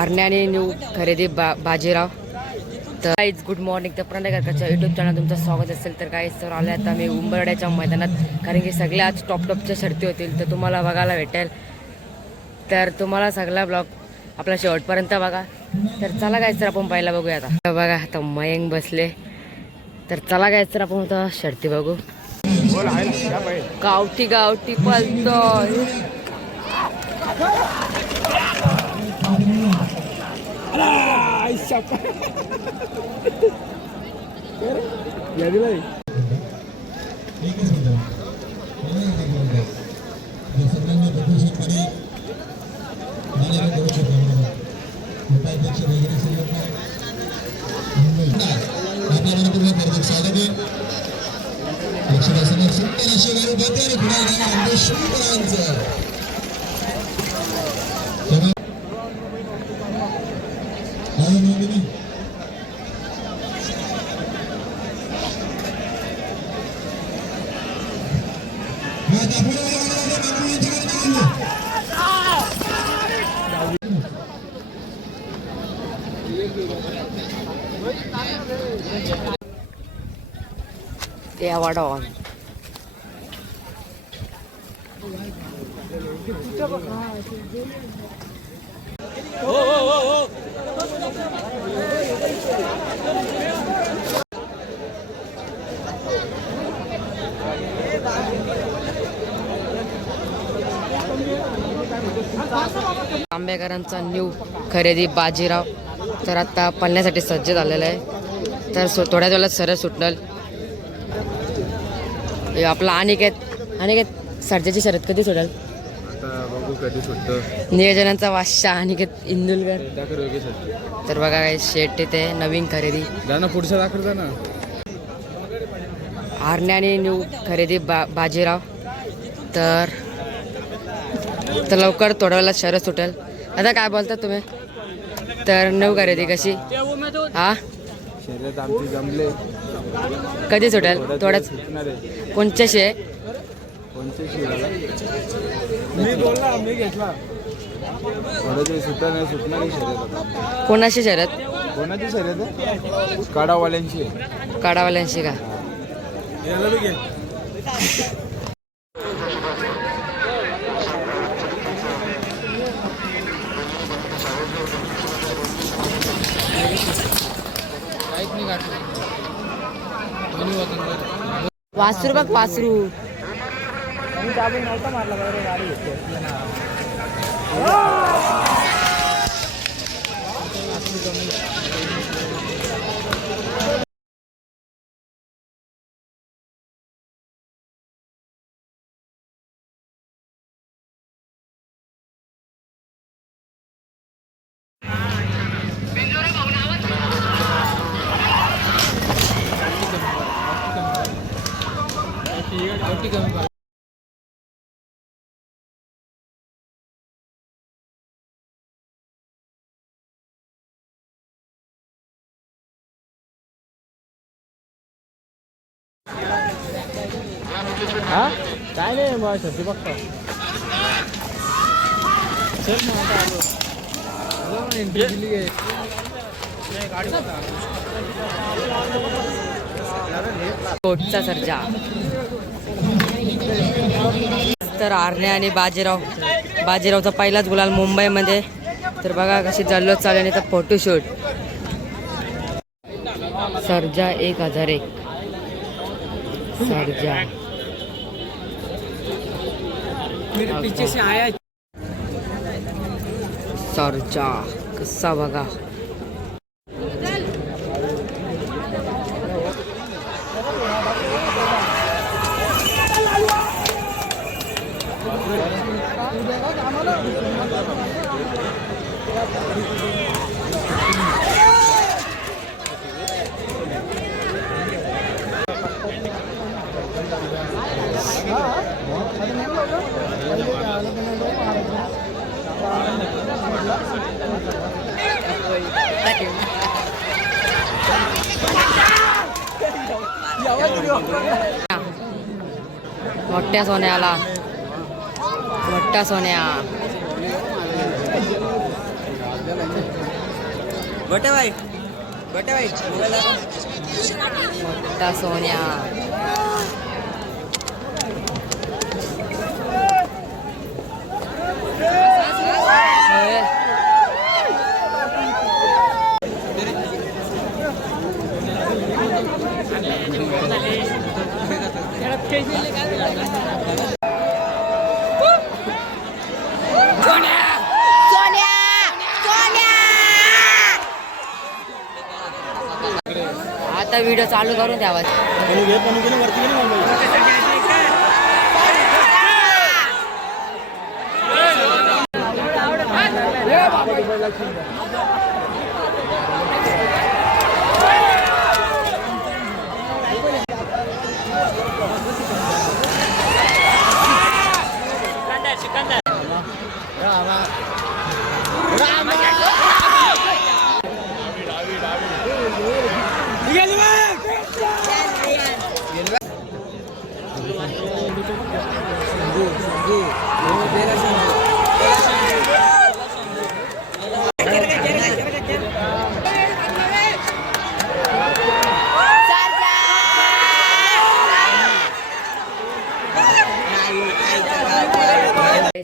आरण्याने new खरेदी बाजीराव. तर guys good morning. तर प्रणाकाच्या यूट्यूब चॅनल तुमचं स्वागत असेल. तर गाईज तर आले आता मी उंबरड्याच्या मैदानात, कारण की सगळ्या आज टॉपच्या शर्ती होतील तर तुम्हाला बघायला भेटेल. तर तुम्हाला सगळा ब्लॉग आपला शेवटपर्यंत बघा. तर चला गाईज तर आपण पहिला बघूया. आता बघा आता मयंक बसले. तर चला गाईज तर आपण आता शर्ती बघू. गावठी गावठी पळतोय. ते वाडा आंबेकरांचा न्यू खरेदी बाजीराव. तर आता पळण्यासाठी सज्ज झालेला आहे. तर थोड्याच वेळात सरळ सुटल. आपला अनिकेत सर्जाची शर्यत कधी सुटेल बघू कधी सुटतं. नियोजनाचा वाशा अनिकेत इंदुलकर. तर बघा काय शेट इथे नवीन खरेदी. पुढच्या दाखवता ना. आरण्याने न्यू खरेदी बाजीराव. तर लवकर थोड्या वेळात शर्यत सुटेल. आता काय बोलता तुम्ही? तर न्यू खरेदी कशी हा शर्यत आमची जमले. कधी सुटेल? थोड्याच कोणच्याशी आहे? मी बोलला मी घेतला. सुटणार शर्यत. कोणाशी शर्यत? कोणाची शर्यत? काडावाल्यांची. काडावाल्यांशी का? वासरू बघ वासरू. नव्हता मारला बरोबर गाडी घेतली. हा काय नाही बा शर्ती बघतो. कोटचा सर्जा. तर आरण्या आणि बाजीरावचा पहिलाच गुलाल मुंबईमध्ये. तर बघा कशी जल्लोष चालू आहे. तर फोटोशूट. सर्जा 1001. सर्जा पीछे से आया. सर्जा कसा बघा. मोठ्या सोन्याला मोठ्या सोन्या मोठा सोन्या आता व्हिडिओ चालू करून द्यावा.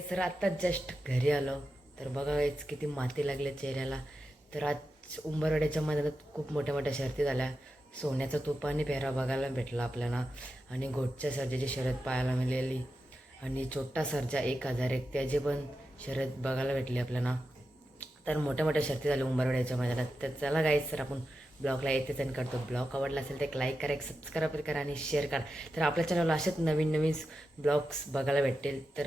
सर आता जस्ट घरी आलो तर बघा गाईज किती माती लागल्या चेहऱ्याला. तर आज उंबरवाड्याच्या मैदानात खूप मोठ्या मोठ्या शर्ती झाल्या. सोन्याचा तुपा आणि पेहरा बघायला भेटला आपल्याला आणि घोटच्या सर्जाची शर्यत पाहायला मिळाली आणि छोटा सर्जा 1001 त्याची पण शर्यत बघायला भेटली आपल्याला. तर मोठ्या मोठ्या शर्ती झाल्या उंबरवाड्याच्या मैदानात. तर चला गाईज सर आपण ब्लॉगला येतेच आणि करतो. ब्लॉग आवडला असेल तर एक लाईक करा, एक सबस्क्राईब करा आणि शेअर करा. तर आपल्या चॅनलला असेच नवीन नवीन ब्लॉग्स बघायला भेटतील. तर